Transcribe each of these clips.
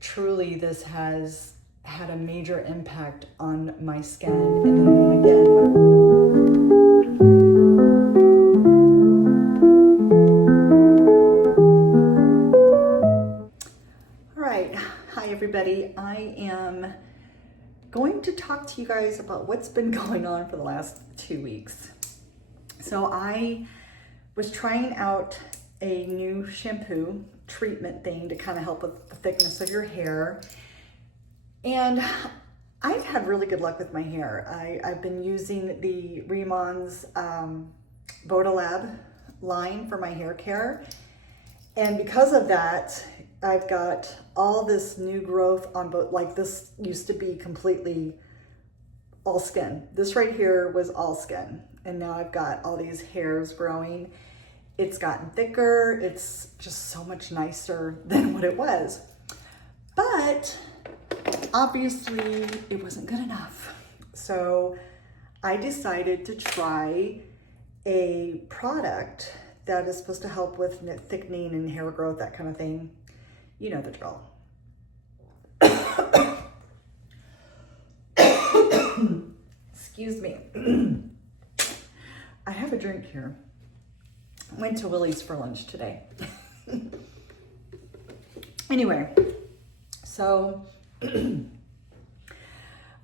truly this has had a major impact on my skin. And again, hi everybody. I am going to talk to you guys about what's been going on for the last 2 weeks. So I was trying out a new shampoo treatment thing to kind of help with the thickness of your hair. And I've had really good luck with my hair. I've been using the Riman's Lab line for my hair care. And because of that, I've got all this new growth on both. Like, this used to be completely all skin. This right here was all skin. And now I've got all these hairs growing. It's gotten thicker. It's just so much nicer than what it was. But obviously it wasn't good enough. So I decided to try a product that is supposed to help with thickening and hair growth, that kind of thing. You know the drill. Excuse me. I have a drink here. Went to Willie's for lunch today. Anyway, so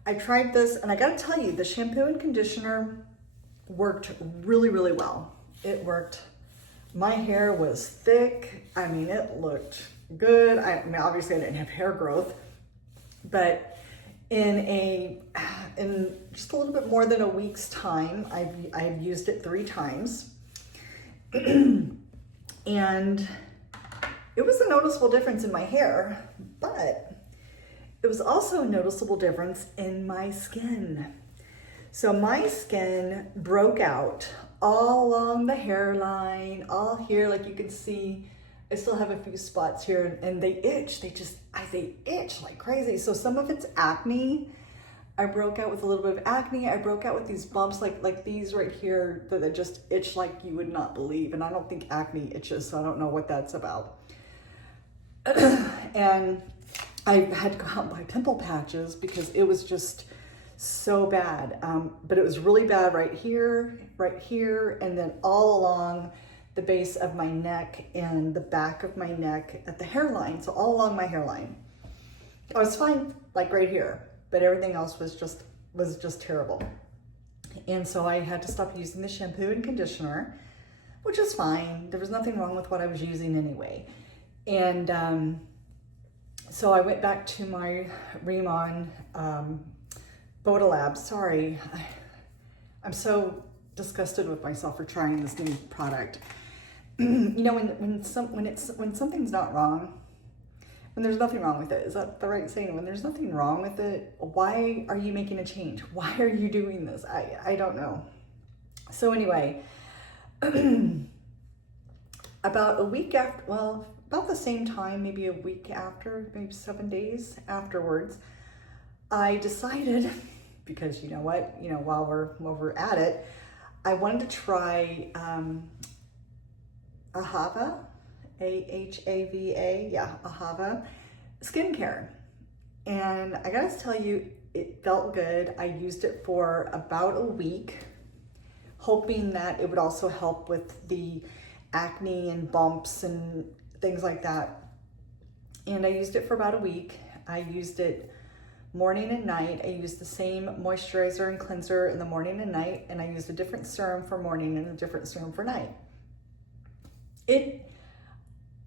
I tried this, and I gotta tell you, the shampoo and conditioner worked really, really well. It worked. My hair was thick. I mean, it looked good. I mean, obviously I didn't have hair growth, but in just a little bit more than a week's time, I've used it 3 times. And it was a noticeable difference in my hair, but it was also a noticeable difference in my skin. So my skin broke out all along the hairline, all here, like you can see. I still have a few spots here, and they itch. They itch like crazy. So some of it's acne. I broke out with a little bit of acne. I broke out with these bumps like these right here that just itch like you would not believe. And I don't think acne itches, so I don't know what that's about. And I had to go out and buy pimple patches because it was just so bad. But it was really bad right here, and then all along the base of my neck and the back of my neck at the hairline. So all along my hairline. I was fine, like right here, but everything else was just terrible. And so I had to stop using the shampoo and conditioner, which is fine. There was nothing wrong with what I was using anyway. And so I went back to my Riman Lab. Sorry, I'm so disgusted with myself for trying this new product. You know, when something's not wrong, when there's nothing wrong with it, is that the right saying? When there's nothing wrong with it, why are you making a change? Why are you doing this? I don't know. So anyway, about a week after, well, about the same time, maybe a week after, maybe 7 days afterwards, I decided, because you know what, while we're at it, I wanted to try Ahava, AHAVA, yeah, Ahava skincare. And I gotta tell you, it felt good. I used it for about a week, hoping that it would also help with the acne and bumps and things like that. And I used it for about a week. I used it morning and night. I used the same moisturizer and cleanser in the morning and night, and I used a different serum for morning and a different serum for night.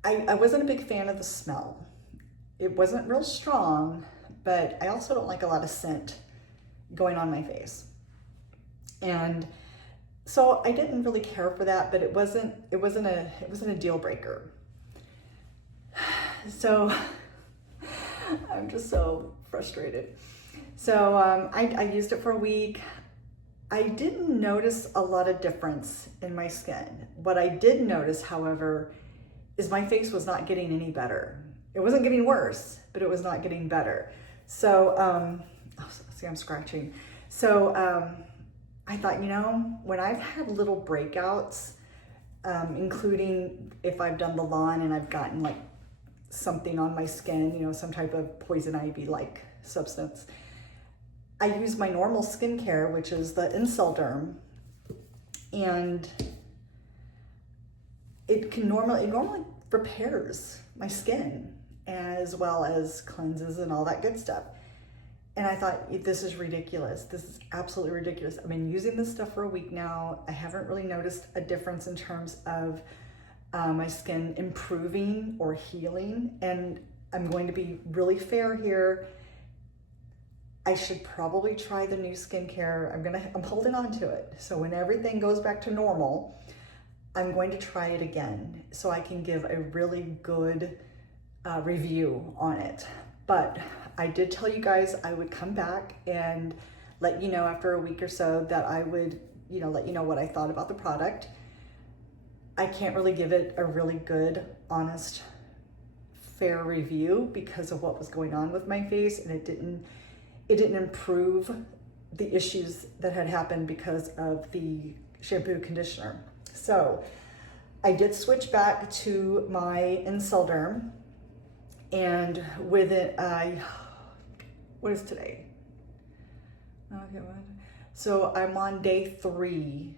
I wasn't a big fan of the smell. It wasn't real strong, but I also don't like a lot of scent going on my face. And so I didn't really care for that, but it wasn't a deal breaker. So I'm just so frustrated. So I used it for a week. I didn't notice a lot of difference in my skin. What I did notice, however, is my face was not getting any better. It wasn't getting worse, but it was not getting better. So, see, I'm scratching. So I thought, when I've had little breakouts, including if I've done the lawn and I've gotten like something on my skin, you know, some type of poison ivy-like substance. I use my normal skincare, which is the Incellderm, and it normally repairs my skin as well as cleanses and all that good stuff. And I thought, this is ridiculous. This is absolutely ridiculous. I've been using this stuff for a week now. I haven't really noticed a difference in terms of my skin improving or healing. And I'm going to be really fair here. I should probably try the new skincare. I'm holding on to it. So when everything goes back to normal, I'm going to try it again so I can give a really good review on it. But I did tell you guys I would come back and let you know after a week or so that I would, you know, let you know what I thought about the product. I can't really give it a really good, honest, fair review because of what was going on with my face, and it didn't improve the issues that had happened because of the shampoo conditioner. So I did switch back to my Incellderm, and with it, what is today? Okay, so I'm on day 3.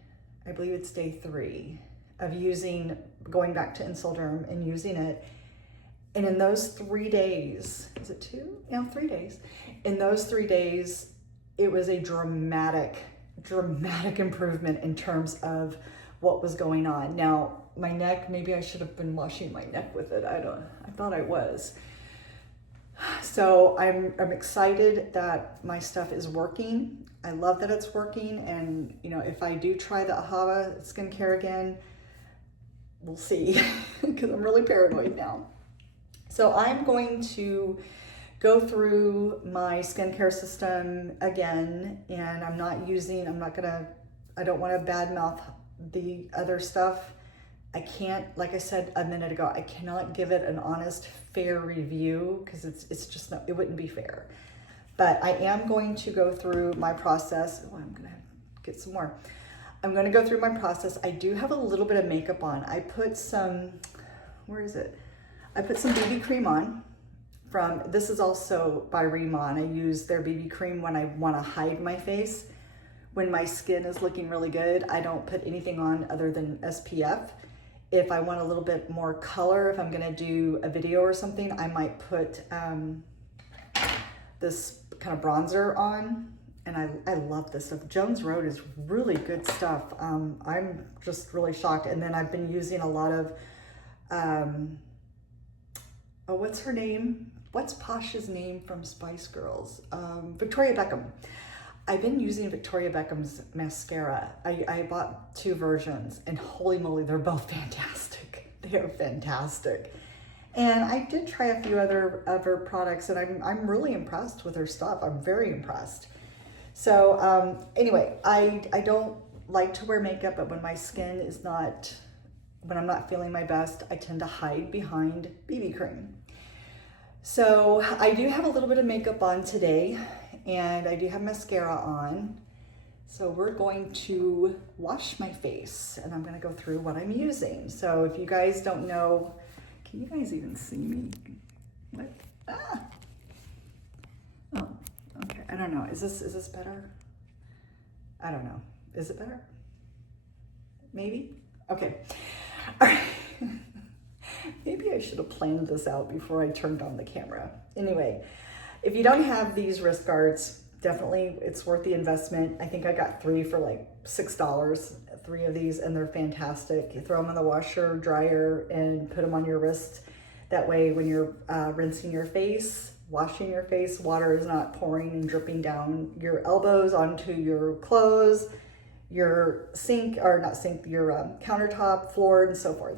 I believe it's day 3 of going back to Incellderm and using it. And in those 3 days, is it 2? Yeah, 3 days. In those 3 days, it was a dramatic improvement in terms of what was going on. Now, my neck, maybe I should have been washing my neck with it. I thought I was. So I'm excited that my stuff is working. I love that it's working. And, you know, if I do try the Ahava skincare again, we'll see, because I'm really paranoid now. So I'm going to go through my skincare system again, and I don't want to badmouth the other stuff. I can't, like I said a minute ago, I cannot give it an honest, fair review because it's just not, it wouldn't be fair. But I am going to go through my process. Oh, I'm gonna get some more. I'm gonna go through my process. I do have a little bit of makeup on. I put some, where is it? I put some BB cream on this is also by Riman. I use their BB cream when I want to hide my face. When my skin is looking really good, I don't put anything on other than SPF. If I want a little bit more color, if I'm gonna do a video or something, I might put this kind of bronzer on. And I love this stuff. Jones Road is really good stuff. I'm just really shocked. And then I've been using a lot of, what's her name? What's Posh's name from Spice Girls? Victoria Beckham. I've been using Victoria Beckham's mascara. I bought 2 versions, and holy moly, they're both fantastic. They are fantastic. And I did try a few other of her products, and I'm really impressed with her stuff. I'm very impressed. So anyway, I don't like to wear makeup, but when my skin is when I'm not feeling my best, I tend to hide behind BB cream. So I do have a little bit of makeup on today, and I do have mascara on. So we're going to wash my face, and I'm gonna go through what I'm using. So if you guys don't know, can you guys even see me? What? Ah. Oh, okay, I don't know. Is this better? I don't know. Is it better? Maybe? Okay, all right. Maybe I should have planned this out before I turned on the camera. Anyway, if you don't have these wrist guards, definitely it's worth the investment. I think I got 3 for like $6, 3 of these, and they're fantastic. You throw them in the washer, dryer, and put them on your wrist. That way when you're rinsing your face, washing your face, water is not pouring and dripping down your elbows onto your clothes, your your countertop, floor, and so forth.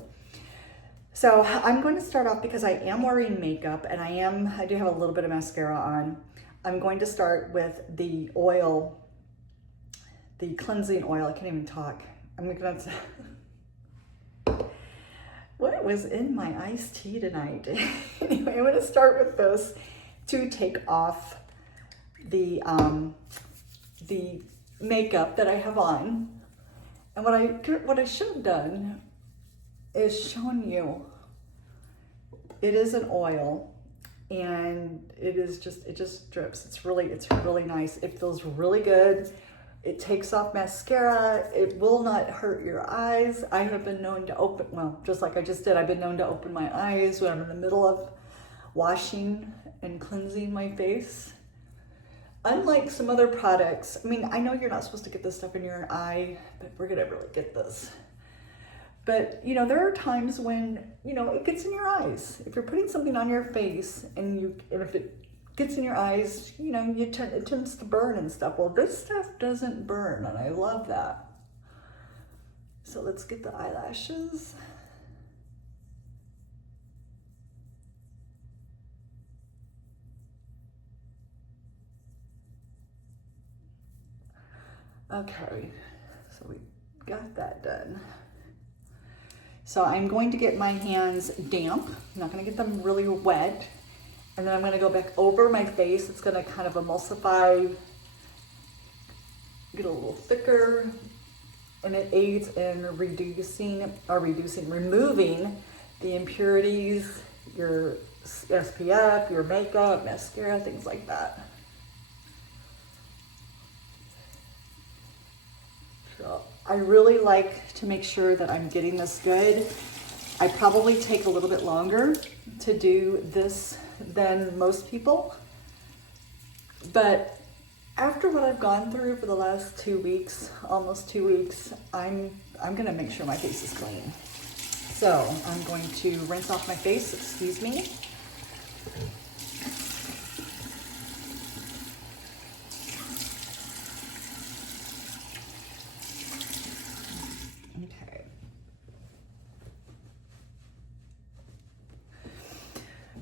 So I'm going to start off because I am wearing makeup, and I do have a little bit of mascara on. I'm going to start with the oil, the cleansing oil. I can't even talk. What was in my iced tea tonight? Anyway, I'm going to start with this to take off the makeup that I have on. And what I should have done is shown you it is an oil, and it just drips. It's really nice. It feels really good. It takes off mascara. It will not hurt your eyes. I have been known to open, well, just like I just did, I've been known to open my eyes when I'm in the middle of washing and cleansing my face. Unlike some other products, I mean, I know you're not supposed to get this stuff in your eye, but we're gonna really get this. But, you know, there are times when, you know, it gets in your eyes. If you're putting something on your face and if it gets in your eyes, you know, it tends to burn and stuff. Well, this stuff doesn't burn, and I love that. So let's get the eyelashes. Okay, so we got that done. So I'm going to get my hands damp. I'm not gonna get them really wet. And then I'm gonna go back over my face. It's gonna kind of emulsify, get a little thicker, and it aids in removing the impurities, your SPF, your makeup, mascara, things like that. So I really like to make sure that I'm getting this good. I probably take a little bit longer to do this than most people, but after what I've gone through for the last 2 weeks, almost 2 weeks, I'm gonna make sure my face is clean. So I'm going to rinse off my face, excuse me.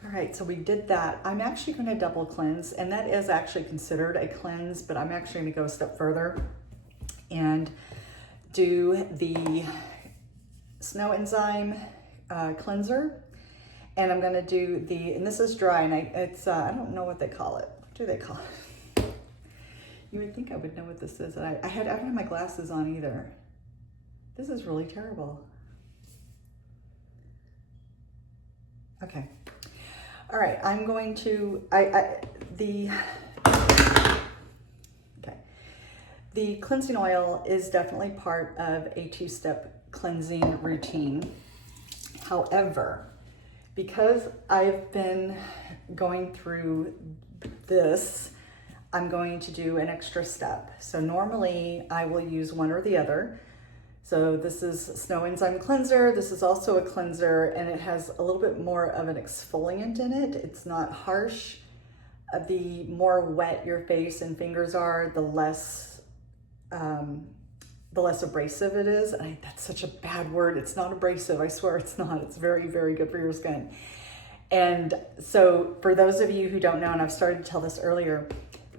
All right, so we did that. I'm actually going to double cleanse, and that is actually considered a cleanse, but I'm actually going to go a step further and do the snow enzyme cleanser. And I'm going to do and this is dry, and I don't know what they call it. What do they call it? You would think I would know what this is. And I don't have my glasses on either. This is really terrible. Okay. All right, I'm going to, the cleansing oil is definitely part of a 2-step cleansing routine. However, because I've been going through this, I'm going to do an extra step. So normally I will use one or the other. So this is Snow Enzyme Cleanser. This is also a cleanser, and it has a little bit more of an exfoliant in it. It's not harsh. The more wet your face and fingers are, the less abrasive it is. That's such a bad word. It's not abrasive. I swear it's not. It's very, very good for your skin. And so for those of you who don't know, and I've started to tell this earlier,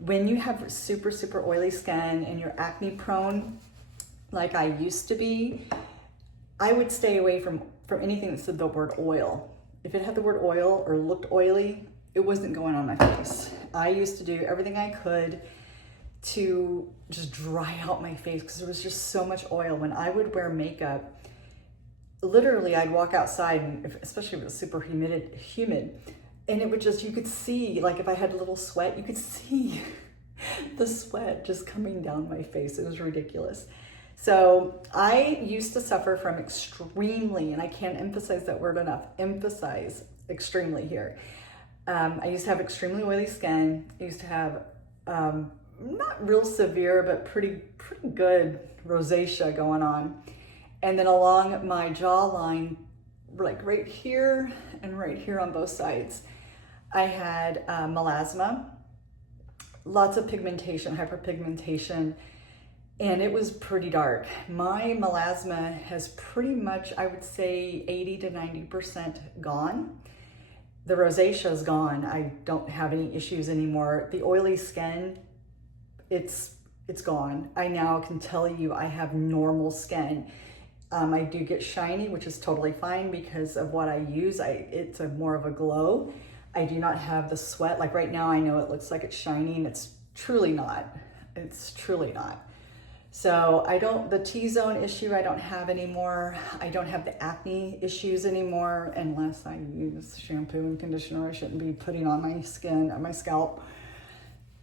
when you have super, super oily skin and you're acne prone, like I used to be, I would stay away from anything that said the word oil. If it had the word oil or looked oily, it wasn't going on my face. I used to do everything I could to just dry out my face because there was just so much oil. When I would wear makeup, literally I'd walk outside, and especially if it was super humid, and it would just, you could see, like if I had a little sweat, you could see the sweat just coming down my face. It was ridiculous. So I used to suffer from extremely, and I can't emphasize that word enough, emphasize extremely here. I used to have extremely oily skin. I used to have not real severe, but pretty good rosacea going on. And then along my jawline, like right here and right here on both sides, I had melasma, lots of pigmentation, hyperpigmentation, and it was pretty dark. My melasma has pretty much, I would say 80 to 90% gone. The rosacea is gone. I don't have any issues anymore. The oily skin, it's gone. I now can tell you I have normal skin. I do get shiny, which is totally fine because of what I use. It's more of a glow. I do not have the sweat. Like right now, I know it looks like it's shiny, and it's truly not. It's truly not. So the T-zone issue I don't have anymore. I don't have the acne issues anymore unless I use shampoo and conditioner I shouldn't be putting on my skin, on my scalp.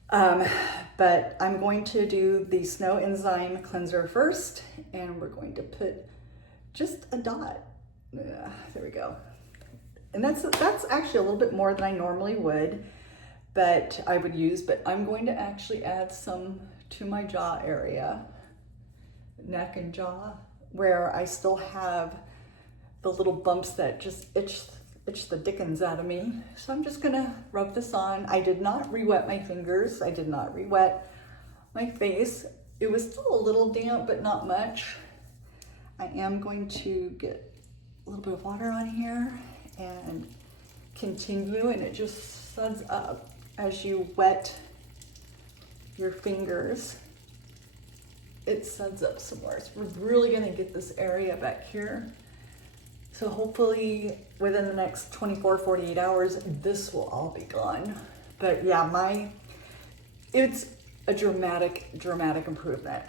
But I'm going to do the Snow Enzyme Cleanser first, and we're going to put just a dot. There we go. And that's actually a little bit more than I normally would, but I'm going to actually add some to my jaw area, neck and jaw, where I still have the little bumps that just itch the dickens out of me. So I'm just gonna rub this on. I did not re-wet my fingers. I did not re-wet my face. It was still a little damp, but not much. I am going to get a little bit of water on here and continue, and it just suds up as you wet your fingers. It suds up some more. So we're really gonna get this area back here. So hopefully within the next 24, 48 hours, this will all be gone. But yeah, it's a dramatic improvement.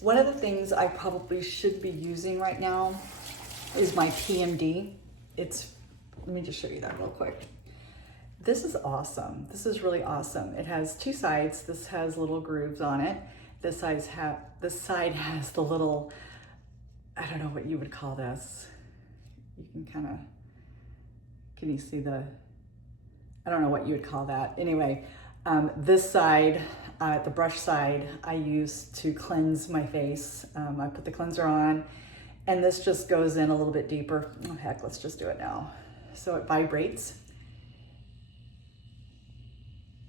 One of the things I probably should be using right now is my PMD. Let me just show you that real quick. This is awesome. This is really awesome. It has two sides. This has little grooves on it. This side has the little, I don't know what you would call this. You can you see I don't know what you would call that. Anyway, this side, the brush side, I use to cleanse my face. I put the cleanser on, and this just goes in a little bit deeper. Oh heck, let's just do it now. So it vibrates.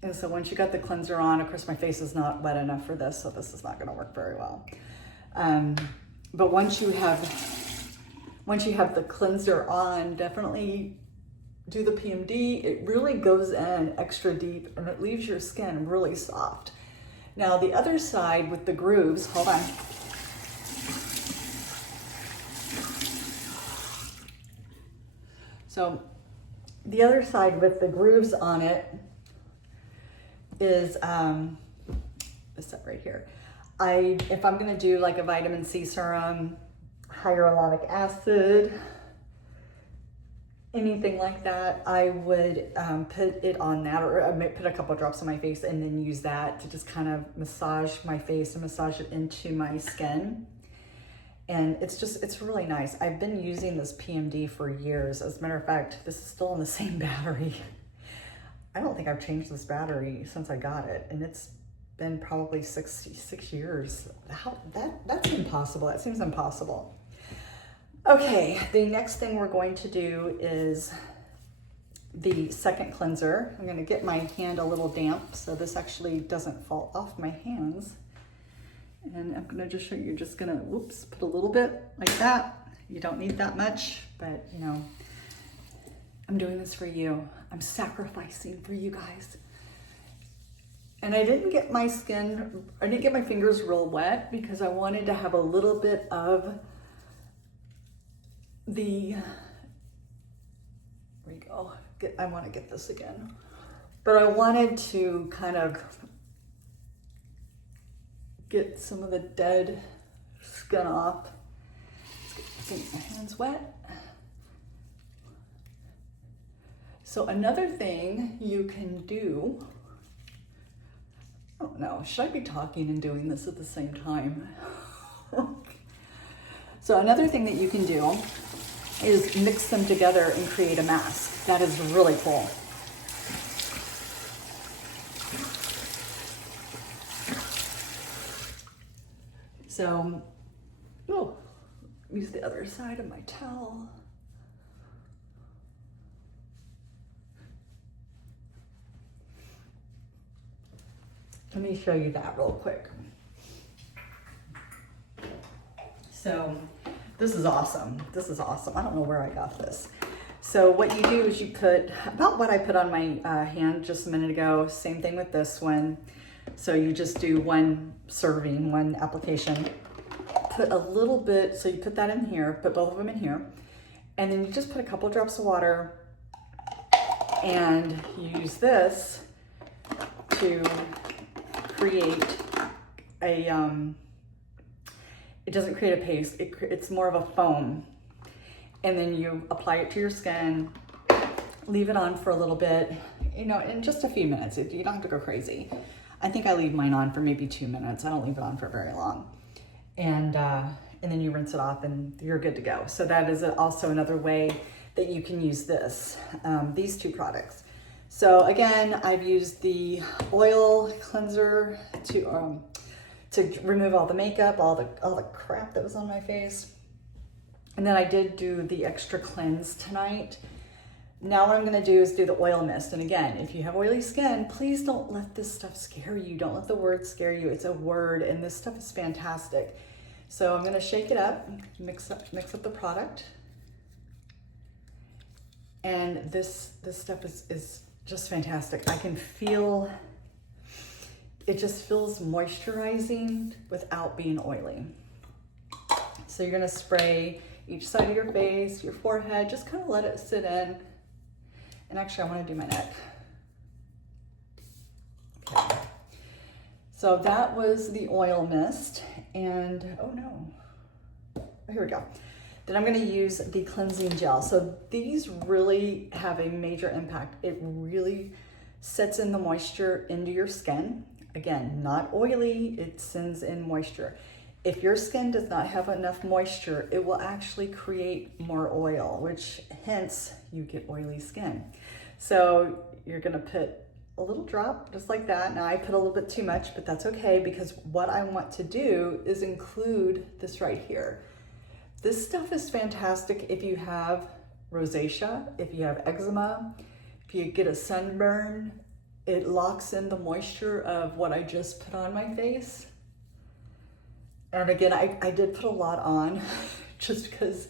And so once you got the cleanser on, of course my face is not wet enough for this, so this is not gonna work very well. But once you have the cleanser on, definitely do the PMD. It really goes in extra deep and it leaves your skin really soft. Now the other side with the grooves, hold on. So the other side with the grooves on it is this up right here. If I'm gonna do like a vitamin C serum, hyaluronic acid, anything like that, I would put it on that, or I might put a couple drops on my face and then use that to just kind of massage my face and massage it into my skin. And it's really nice. I've been using this PMD for years. As a matter of fact, this is still on the same battery. I don't think I've changed this battery since I got it, and it's been probably six years. That's impossible. That seems impossible. Okay, the next thing we're going to do is the second cleanser. I'm gonna get my hand a little damp so this actually doesn't fall off my hands. And I'm gonna just show you, just gonna, whoops, put a little bit like that. You don't need that much, but you know, I'm doing this for you. I'm sacrificing for you guys. And I didn't get my fingers real wet because I wanted to have a little bit of there we go. I want to get this again. But I wanted to kind of get some of the dead skin off. Let's get my hands wet. So another thing you can do, I don't know, should I be talking and doing this at the same time? So another thing that you can do is mix them together and create a mask. That is really cool. So, use the other side of my towel. Let me show you that real quick. So this is awesome. This is awesome. I don't know where I got this. So what you do is you put about what I put on my hand just a minute ago. Same thing with this one. So you just do one serving, one application. Put a little bit, so you put that in here, put both of them in here. And then you just put a couple drops of water and use this to create it doesn't create a paste. It's more of a foam. And then you apply it to your skin, leave it on for a little bit, you know, in just a few minutes. You don't have to go crazy. I think I leave mine on for maybe 2 minutes. I don't leave it on for very long. And then you rinse it off and you're good to go. So that is also another way that you can use these two products. So again, I've used the oil cleanser to remove all the makeup, all the crap that was on my face. And then I did do the extra cleanse tonight. Now what I'm gonna do is do the oil mist. And again, if you have oily skin, please don't let this stuff scare you. Don't let the word scare you. It's a word, and this stuff is fantastic. So I'm gonna shake it up, mix up the product. And this stuff is just fantastic. I can feel, it just feels moisturizing without being oily. So you're gonna spray each side of your face, your forehead, just kind of let it sit in. And actually I wanna do my neck. Okay. So that was the oil mist, and oh no, here we go. Then I'm gonna use the cleansing gel. So these really have a major impact. It really sets in the moisture into your skin. Again, not oily, it sends in moisture. If your skin does not have enough moisture, it will actually create more oil, which hence you get oily skin. So you're gonna put a little drop just like that. Now I put a little bit too much, but that's okay, because what I want to do is include this right here. This stuff is fantastic if you have rosacea, if you have eczema, if you get a sunburn. It locks in the moisture of what I just put on my face. And again, I did put a lot on just because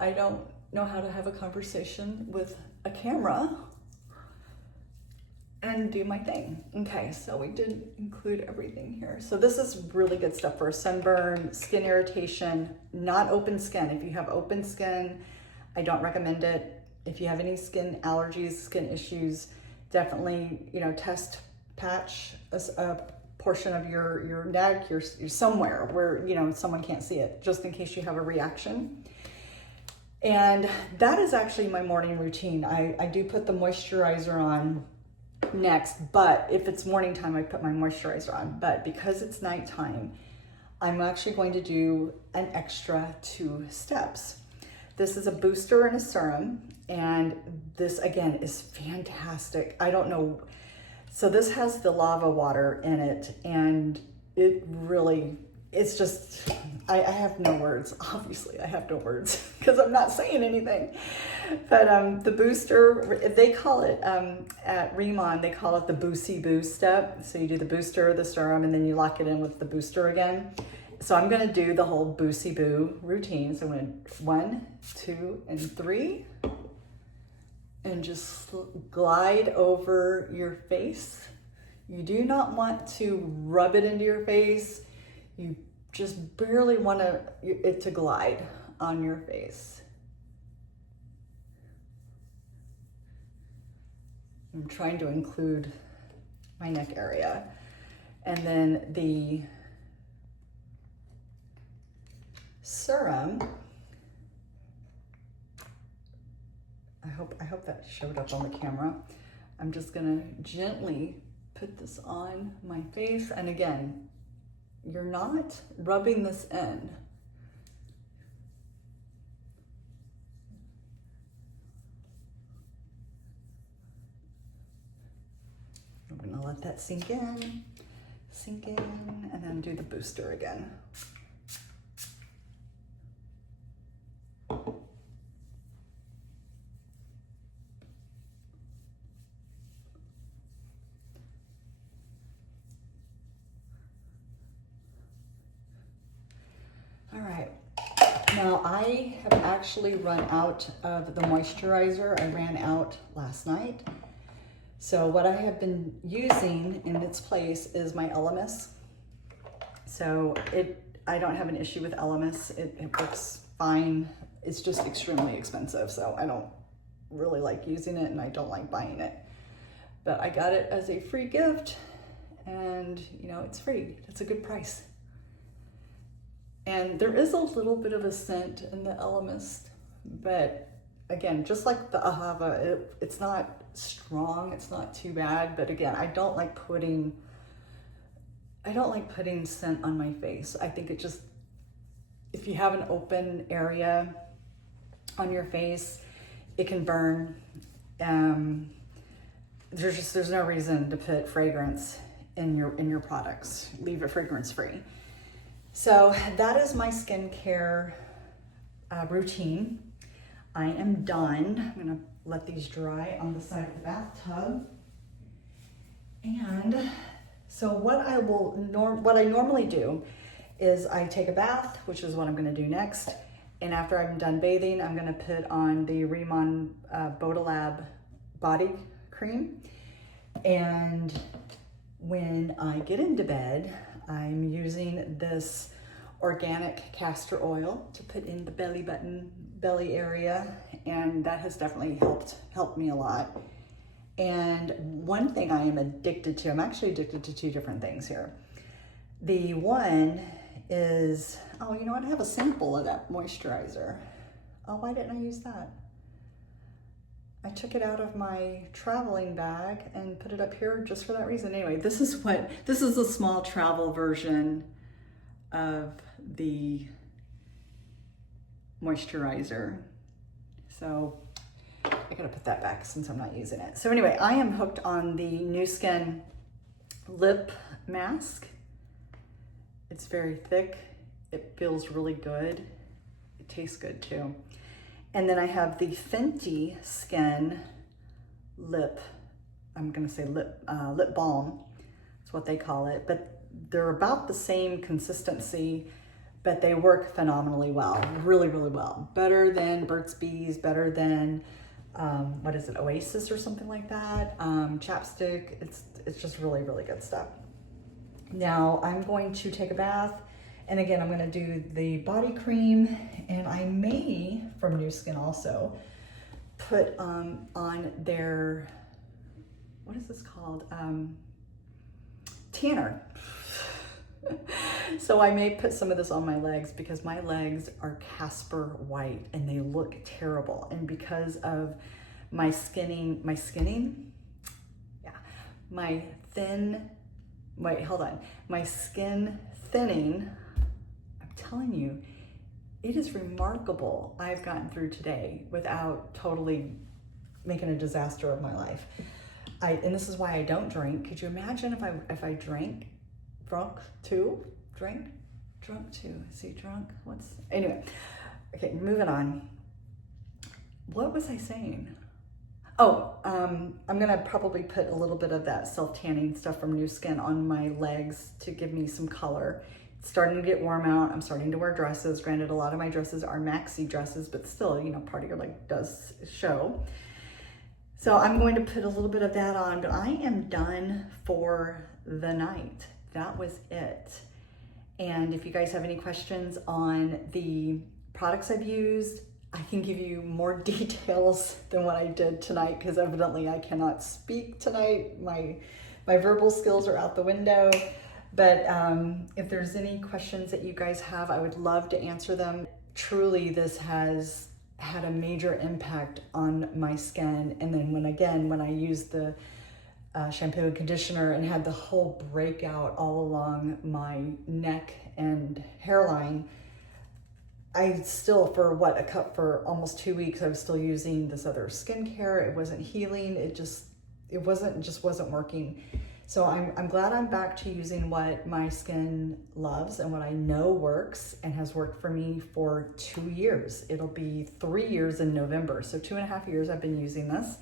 I don't know how to have a conversation with a camera and do my thing. Okay, so we did include everything here. So this is really good stuff for sunburn, skin irritation, not open skin. If you have open skin, I don't recommend it. If you have any skin allergies, skin issues, definitely, you know, test patch a portion of your neck, your somewhere where, you know, someone can't see it, just in case you have a reaction. And that is actually my morning routine. I do put the moisturizer on next, but if it's morning time, I put my moisturizer on. But because it's nighttime, I'm actually going to do an extra 2 steps. This is a booster and a serum, and this again is fantastic. I don't know, so this has the lava water in it, and it really, it's just, I have no words. Obviously I have no words because I'm not saying anything. But the booster, they call it, at Riman, they call it the Boosy Boost step. So you do the booster, the serum, and then you lock it in with the booster again. So I'm gonna do the whole Boosy Boo routine. So I'm gonna 1, 2, and 3. And just glide over your face. You do not want to rub it into your face. You just barely want it to glide on your face. I'm trying to include my neck area. And then the serum, I hope that showed up on the camera. I'm just gonna gently put this on my face. And again, you're not rubbing this in. I'm gonna let that sink in, and then do the booster again. All right, now I have actually run out of the moisturizer. I ran out last night. So what I have been using in its place is my Elemis. So I don't have an issue with Elemis. It works fine. It's just extremely expensive, so I don't really like using it, and I don't like buying it. But I got it as a free gift, and you know, it's free. It's a good price. And there is a little bit of a scent in the Elemist, but again, just like the Ahava, it's not strong, it's not too bad, but again, I don't like putting scent on my face. I think it just, if you have an open area on your face, it can burn. There's no reason to put fragrance in your products. Leave it fragrance free. So that is my skincare routine. I am done. I'm gonna let these dry on the side of the bathtub. And so what I normally do is I take a bath, which is what I'm gonna do next. And after I'm done bathing, I'm gonna put on the Riman Incellderm body cream. And when I get into bed, I'm using this organic castor oil to put in the belly area, and that has definitely helped me a lot. And one thing I am addicted to, I'm actually addicted to two different things here. The one is, oh, you know what? I have a sample of that moisturizer. Oh, why didn't I use that? I took it out of my traveling bag and put it up here just for that reason. Anyway, this is a small travel version of the moisturizer. So I gotta put that back since I'm not using it. So anyway, I am hooked on the Nu Skin lip mask. It's very thick. It feels really good. It tastes good too. And then I have the Fenty Skin lip, I'm gonna say lip balm. That's what they call it. But they're about the same consistency, but they work phenomenally well, really, really well. Better than Burt's Bees, better than, what is it, Oasis or something like that. Chapstick, it's just really, really good stuff. Now I'm going to take a bath, and again, I'm gonna do the body cream, and I may, from Nu Skin also, put on their, what is this called? Tanner. So I may put some of this on my legs because my legs are Casper white and they look terrible. And because of my skin thinning, I'm telling you, it is remarkable I've gotten through today without totally making a disaster of my life. And this is why I don't drink. Could you imagine if I drank? Drunk too? Is he drunk? Anyway, okay, moving on. What was I saying? Oh, I'm gonna probably put a little bit of that self-tanning stuff from Nu Skin on my legs to give me some color. It's starting to get warm out. I'm starting to wear dresses. Granted, a lot of my dresses are maxi dresses, but still, you know, part of your leg does show. So I'm going to put a little bit of that on, but I am done for the night. That was it. And if you guys have any questions on the products I've used, I can give you more details than what I did tonight, because evidently I cannot speak tonight. My verbal skills are out the window. But if there's any questions that you guys have, I would love to answer them. Truly, this has had a major impact on my skin. And then when I used the shampoo and conditioner and had the whole breakout all along my neck and hairline, I still, for almost 2 weeks, I was still using this other skincare. It wasn't healing. It wasn't working. So I'm glad I'm back to using what my skin loves and what I know works and has worked for me for 2 years. It'll be 3 years in November. So 2.5 years I've been using this,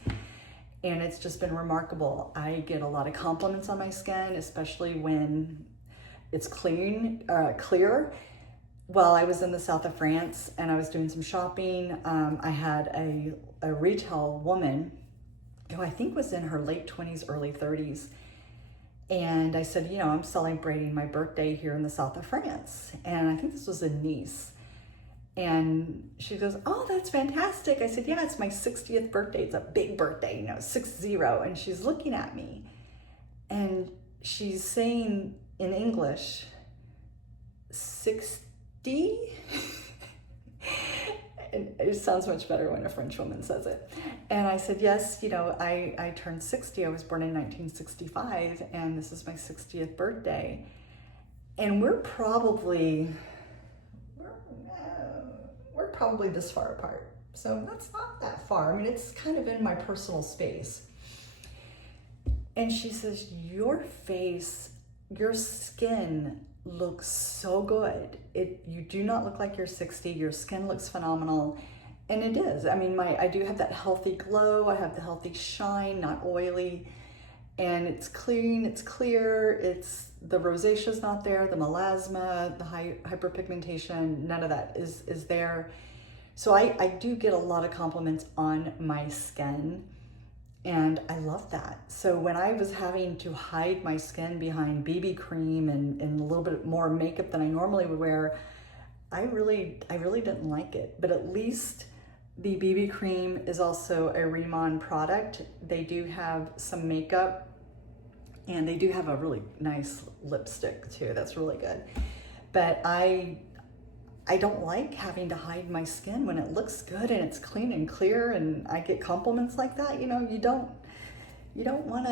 and it's just been remarkable. I get a lot of compliments on my skin, especially when it's clear. Well, I was in the south of France and I was doing some shopping. I had a retail woman who I think was in her late 20s, early 30s. And I said, you know, I'm celebrating my birthday here in the south of France. And I think this was in Nice. And she goes, oh, that's fantastic. I said, yeah, it's my 60th birthday. It's a big birthday, 60. And she's looking at me and she's saying in English, 60? It sounds much better when a French woman says it. And I said, yes, you know, I turned 60. I was born in 1965, and this is my 60th birthday. And we're probably this far apart. So that's not that far. I mean, it's kind of in my personal space. And she says, your face, your skin looks so good. You do not look like you're 60. Your skin looks phenomenal. And it is. I mean, I do have that healthy glow. I have the healthy shine, not oily. And it's clean, it's clear, the rosacea's not there, the melasma, the hyperpigmentation, none of that is there. So I do get a lot of compliments on my skin, and I love that. So when I was having to hide my skin behind BB cream and a little bit more makeup than I normally would wear, I really didn't like it. But at least the BB cream is also a Riman product. They do have some makeup, and they do have a really nice lipstick too. That's really good. But I don't like having to hide my skin when it looks good and it's clean and clear, and I get compliments like that. You know, you want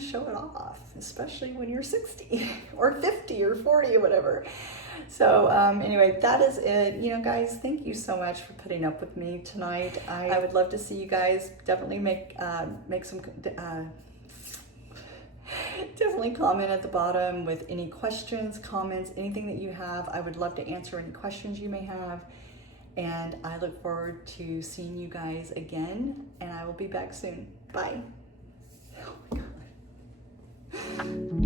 to show it off, especially when you're 60 or 50 or 40 or whatever. So anyway, that is it. You know, guys, thank you so much for putting up with me tonight. I would love to see you guys. Definitely make some definitely comment at the bottom with any questions, comments, anything that you have. I would love to answer any questions you may have. And I look forward to seeing you guys again, and I will be back soon. Bye. Oh my God.